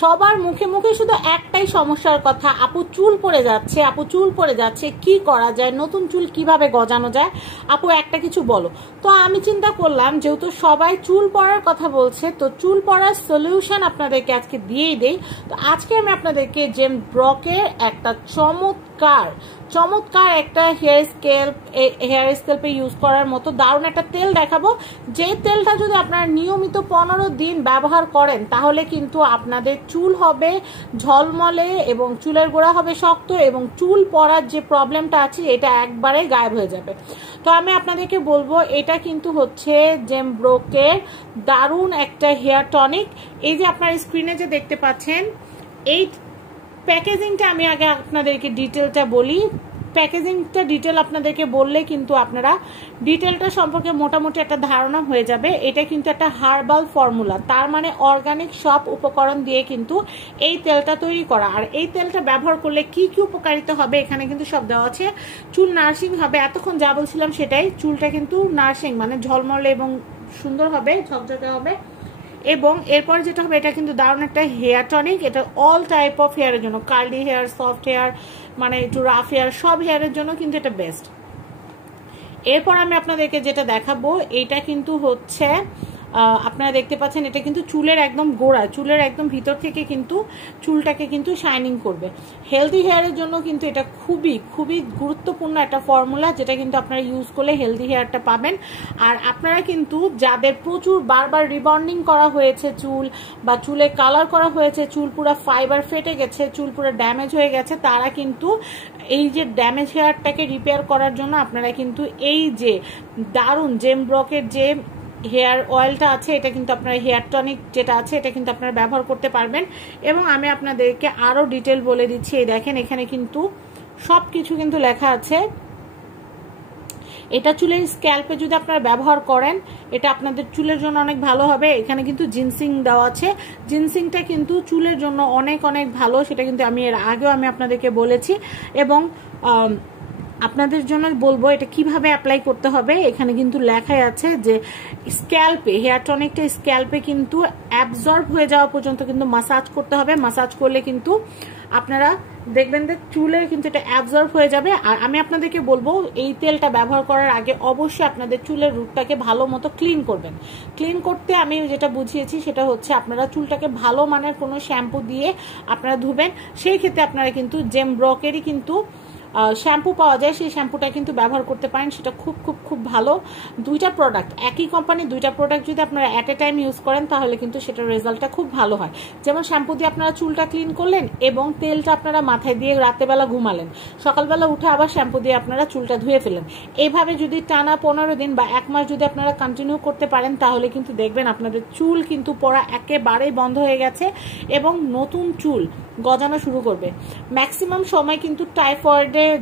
সবার মুখে মুখে শুধু একটাই সমস্যার কথা, আপু চুল পড়ে যাচ্ছে, আপু চুল পড়ে যাচ্ছে, কি করা যায়, নতুন চুল কিভাবে গজানো যায়, আপু একটা কিছু বলো। তো আমি চিন্তা করলাম যেহেতু সবাই চুল পড়ার কথা বলছে, তো চুল পড়ার সলিউশন আপনাদেরকে আজকে দিয়েই দেই। তো আজকে আমি আপনাদেরকে জেম ব্রকের একটা চমৎকার একটা হেয়ার স্কেল্পে ইউজ করার মতো দারুণ একটা তেল দেখাবো, যে তেলটা যদি আপনারা নিয়মিত 15 দিন ব্যবহার করেন তাহলে কিন্তু আপনাদের চুল হবে ঝলমলে এবং চুলের গোড়া হবে শক্ত এবং চুল পড়ার যে প্রবলেমটা আছে এটা একবারে গায়েব হয়ে যাবে। তো আমি আপনাদেরকে বলবো এটা কিন্তু হচ্ছে জেম ব্রকের দারুণ একটা হেয়ার টনিক। এই যে আপনার স্ক্রিনে যে দেখতে পাচ্ছেন এই প্যাকেজিংটা, আমি আগে আপনাদেরকে ডিটেলটা বলি। প্যাকেজিংটা ডিটেল আপনাদেরকে বললে কিন্তু আপনারা ডিটেলটা সম্পর্কে মোটামুটি একটা ধারণা হয়ে যাবে। এটা কিন্তু একটা হার্বাল ফর্মুলা, তার মানে অর্গানিক সব উপকরণ দিয়ে কিন্তু এই তেলটা তৈরি করা। আর এই তেলটা ব্যবহার করলে কি কি উপকারিতা হবে এখানে কিন্তু সব দেওয়া আছে। চুল নার্সিং হবে, এতক্ষণ যা বলছিলাম সেটাই, চুলটা কিন্তু নার্সিং মানে ঝলমলে এবং সুন্দর হবে, ঝকঝকে হবে। এবং এরপর যেটা হবে এটা কিন্তু দারুণ একটা হেয়ার টনিক, এটা অল টাইপ অফ হেয়ারের জন্য, কার্লি হেয়ার, সফট হেয়ার, মানে একটু রাফ হেয়ার, সব হেয়ারের জন্য কিন্তু এটা বেস্ট। এরপর আমি আপনাদেরকে যেটা দেখাবো এটা কিন্তু হচ্ছে আপনারা দেখতে পাচ্ছেন এটা কিন্তু চুলের একদম গোড়া, চুলের একদম ভিতর থেকে কিন্তু চুলটাকে কিন্তু শাইনিং করবে। হেলদি হেয়ারের জন্য কিন্তু এটা খুবই খুবই গুরুত্বপূর্ণ একটা ফর্মুলা, যেটা কিন্তু আপনারা ইউজ করলে হেলদি হেয়ারটা পাবেন। আর আপনারা কিন্তু যাদের প্রচুর বারবার রিবন্ডিং করা হয়েছে চুল, বা চুলে কালার করা হয়েছে, চুল পুরো ফাইবার ফেটে গেছে, চুল পুরো ড্যামেজ হয়ে গেছে, তারা কিন্তু এই যে ড্যামেজ হেয়ারটাকে রিপেয়ার করার জন্য আপনারা কিন্তু এই যে দারুণ জেম ব্রকের যে হেয়ার অয়েলটা আছে, এটা কিন্তু আপনার হেয়ার টনিক যেটা আছে এটা কিন্তু আপনারা ব্যবহার করতে পারবেন। এবং আমি আপনাদেরকে আরো ডিটেল বলে দিচ্ছি, এই দেখেন এখানে কিন্তু সবকিছু কিন্তু লেখা আছে। এটা চুলের স্ক্যাল্পে যদি আপনারা ব্যবহার করেন এটা আপনাদের চুলের জন্য অনেক ভালো হবে। এখানে কিন্তু জিনসিং দেওয়া আছে, জিনসিংটা কিন্তু চুলের জন্য অনেক অনেক ভালো, সেটা কিন্তু আমি এর আগেও আমি আপনাদেরকে বলেছি। এবং আপনাদের জন্য বলবো এটা কিভাবে অ্যাপ্লাই করতে হবে। এখানে কিন্তু লেখাই আছে যে স্ক্যাল্পে হেয়ার টনিকটা স্ক্যাল্পে কিন্তু অ্যাবজর্ব হয়ে যাওয়া পর্যন্ত কিন্তু মাসাজ করতে হবে। মাসাজ করলে কিন্তু আপনারা দেখবেন যে চুলে কিন্তু এটা অ্যাবজর্ব হয়ে যাবে। আর আমি আপনাদেরকে বলবো এই তেলটা ব্যবহার করার আগে অবশ্যই আপনাদের চুলের রুটটাকে ভালো মতো ক্লিন করবেন। ক্লিন করতে আমি যেটা বুঝিয়েছি সেটা হচ্ছে আপনারা চুলটাকে ভালো মানের কোনো শ্যাম্পু দিয়ে আপনারা ধুবেন। সেই ক্ষেত্রে আপনারা কিন্তু জেম ব্রকেরই কিন্তু শ্যাম্পু পাওয়া যায়, সেই শ্যাম্পুটা কিন্তু ব্যবহার করতে পারেন, সেটা খুব খুব খুব ভালো। দুইটা প্রোডাক্ট, একই কোম্পানি দুইটা প্রোডাক্ট যদি আপনারা অ্যাট এ টাইম ইউজ করেন তাহলে কিন্তু সেটার রেজাল্টটা খুব ভালো হয়। যেমন শ্যাম্পু দিয়ে আপনারা চুলটা ক্লিন করলেন এবং তেলটা আপনারা মাথায় দিয়ে রাতেবেলা ঘুমালেন, সকালবেলা উঠে আবার শ্যাম্পু দিয়ে আপনারা চুলটা ধুয়ে ফেলেন। এইভাবে যদি টানা 15 দিন বা 1 মাস যদি আপনারা কন্টিনিউ করতে পারেন তাহলে কিন্তু দেখবেন আপনাদের চুল কিন্তু পড়া একেবারেই বন্ধ হয়ে গেছে এবং নতুন চুল গজানো শুরু করবে। ম্যাক্সিমাম সময় কিন্তু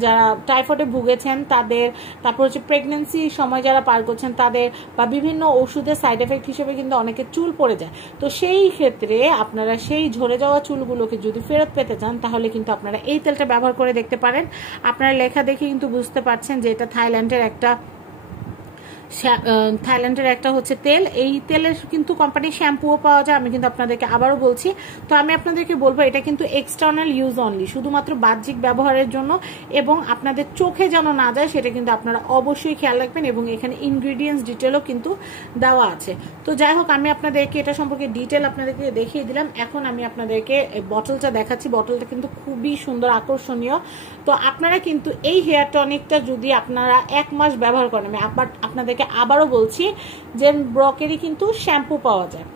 যারা টাইফয়েডে ভুগেছেন তাদের, তারপর হচ্ছে প্রেগনেন্সি সময় যারা পার করছেন তাদের, বা বিভিন্ন ওষুধের সাইড এফেক্ট হিসেবে কিন্তু অনেকের চুল পড়ে যায়। তো সেই ক্ষেত্রে আপনারা সেই ঝরে যাওয়া চুলগুলোকে যদি ফেরত পেতে চান তাহলে কিন্তু আপনারা এই তেলটা ব্যবহার করে দেখতে পারেন। আপনারা লেখা দেখে কিন্তু বুঝতে পারছেন যে এটা থাইল্যান্ডের একটা হচ্ছে তেল। এই তেলের কিন্তু কোম্পানির শ্যাম্পুও পাওয়া যায়, আমি কিন্তু আপনাদেরকে আবারও বলছি। তো আমি আপনাদেরকে বলবো এটা কিন্তু এক্সটার্নাল ইউজ অনলি, শুধুমাত্র বাহ্যিক ব্যবহারের জন্য, এবং আপনাদের চোখে যেন না যায় সেটা কিন্তু আপনারা অবশ্যই খেয়াল রাখবেন। এবং এখানে ইনগ্রিডিয়েন্টস ডিটেলও কিন্তু দেওয়া আছে। তো যাই হোক, আমি আপনাদেরকে এটা সম্পর্কে ডিটেল আপনাদেরকে দেখিয়ে দিলাম। এখন আমি আপনাদেরকে বটলটা দেখাচ্ছি। বটলটা কিন্তু খুবই সুন্দর, আকর্ষণীয়। তো আপনারা কিন্তু এই হেয়ার টনিকটা যদি আপনারা 1 মাস ব্যবহার করেন, আমি আপনাদেরকে আবারও বলছি যে ব্রকেরই কিন্তু শ্যাম্পু পাওয়া যায়।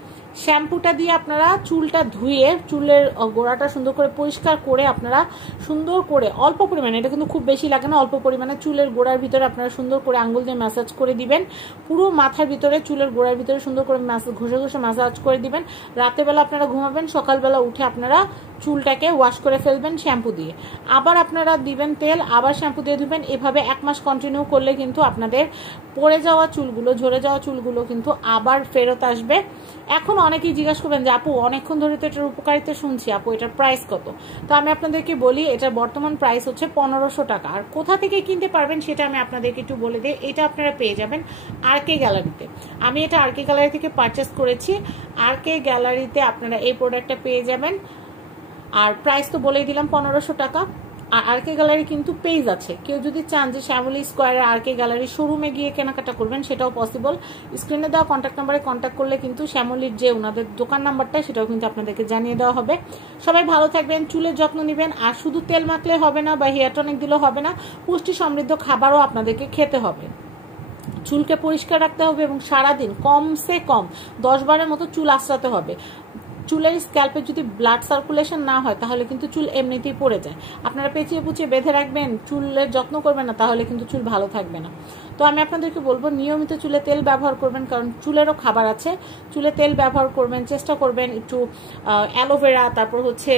শ্যাম্পুটা দিয়ে আপনারা চুলটা ধুয়ে চুলের গোড়াটা সুন্দর করে পরিষ্কার করে আপনারা সুন্দর করে অল্প পরিমাণে, এটা কিন্তু খুব বেশি লাগে না, অল্প পরিমাণে চুলের গোড়ার ভিতরে আপনারা সুন্দর করে আঙ্গুল দিয়ে ম্যাসাজ করে দিবেন। পুরো মাথার ভিতরে চুলের গোড়ার ভিতরে সুন্দর করে ঘষে ঘষে ম্যাসাজ করে দিবেন। রাতেবেলা আপনারা ঘুমাবেন, সকালবেলা উঠে আপনারা চুলটাকে ওয়াশ করে ফেলবেন শ্যাম্পু দিয়ে, আবার আপনারা দিবেন তেল, আবার শ্যাম্পু দিয়ে ধুবেন। এভাবে 1 মাস কন্টিনিউ করলে কিন্তু আপনাদের পড়ে যাওয়া চুলগুলো, ঝরে যাওয়া চুলগুলো কিন্তু আবার ফেরত আসবে। এখন অনেকেই জিজ্ঞাসা করবেন যে আপু অনেকক্ষণ ধরে তো এটার উপকারিতা শুনছি, আপু এটার প্রাইস কত? তো আমি আপনাদেরকে বলি, এটার বর্তমান প্রাইস হচ্ছে 1500 টাকা। আর কোথা থেকে কিনতে পারবেন সেটা আমি আপনাদেরকে একটু বলে দিই। এটা আপনারা পেয়ে যাবেন RK গ্যালারিতে। আমি এটা RK গ্যালারি থেকে পারচেস করেছি। RK গ্যালারিতে আপনারা এই প্রোডাক্টটা পেয়ে যাবেন। আর প্রাইস তো বলেই দিলাম 1500 টাকা। আর RK গ্যালারি কিন্তু পেজ আছে, কেউ যদি চান যে শ্যামলী স্কোয়ারে RK গ্যালারি শোরুমে গিয়ে কেনাকাটা করবেন সেটাও পসিবল। স্ক্রিনে দেওয়া কন্ট্যাক্ট নাম্বারে কন্ট্যাক্ট করলে কিন্তু শ্যামলীর যে ওনাদের দোকান নাম্বারটা সেটাও কিন্তু আপনাদেরকে জানিয়ে দেওয়া হবে। সবাই ভালো থাকবেন, চুলের যত্ন নেবেন। আর শুধু তেল মাখলে হবে না বা হেয়ার টনিক দিলেও হবে না, পুষ্টি সমৃদ্ধ খাবারও আপনাদেরকে খেতে হবে। চুলকে পরিষ্কার রাখতে হবে এবং সারাদিন কমসে কম 10 বারের মতো চুল আঁচড়াতে হবে। চুলের স্ক্যাল্পে যদি ব্লাড সার্কুলেশন না হয় তাহলে কিন্তু চুল এমনিতেই পড়ে যায়। আপনারা পেঁচিয়ে পুচিয়ে বেঁধে রাখবেন, চুলের যত্ন করবেন না, তাহলে কিন্তু চুল ভালো থাকবে না। তো আমি আপনাদেরকে বলবো নিয়মিত চুলে তেল ব্যবহার করবেন, কারণ চুলেরও খাবার আছে। চুলে তেল ব্যবহার করবেন, চেষ্টা করবেন একটু অ্যালোভেরা, তারপর হচ্ছে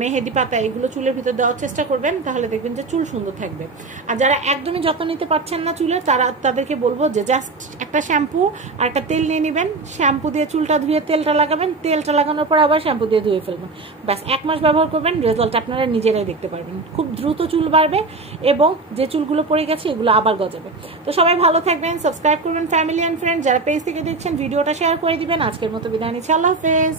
মেহেদি পাতা, এগুলো চুলের ভিতর দেওয়ার চেষ্টা করবেন, তাহলে দেখবেন যে চুল সুন্দর থাকবে। আর যারা একদমই যত্ন নিতে পারছেন না চুলের, তাদেরকে বলবো যে জাস্ট একটা শ্যাম্পু আর একটা তেল নিয়ে নেবেন, শ্যাম্পু দিয়ে চুলটা ধুয়ে তেলটা লাগাবেন, তেলটা লাগানোর পর আবার শ্যাম্পু দিয়ে ধুয়ে ফেলবেন। ব্যাস 1 মাস ব্যবহার করবেন, রেজাল্ট আপনারা নিজেরাই দেখতে পারবেন। খুব দ্রুত চুল বাড়বে এবং যে চুলগুলো পড়ে গেছে এগুলো আবার গজাবে। তো সবাই ভালো থাকবেন, সাবস্ক্রাইব করবেন ফ্যামিলি অ্যান্ড ফ্রেন্ড। যারা পেজ থেকে দেখছেন ভিডিওটা শেয়ার করে দিবেন। আজকের মতো বিদায় নিচ্ছি, আল্লাহ হাফেজ।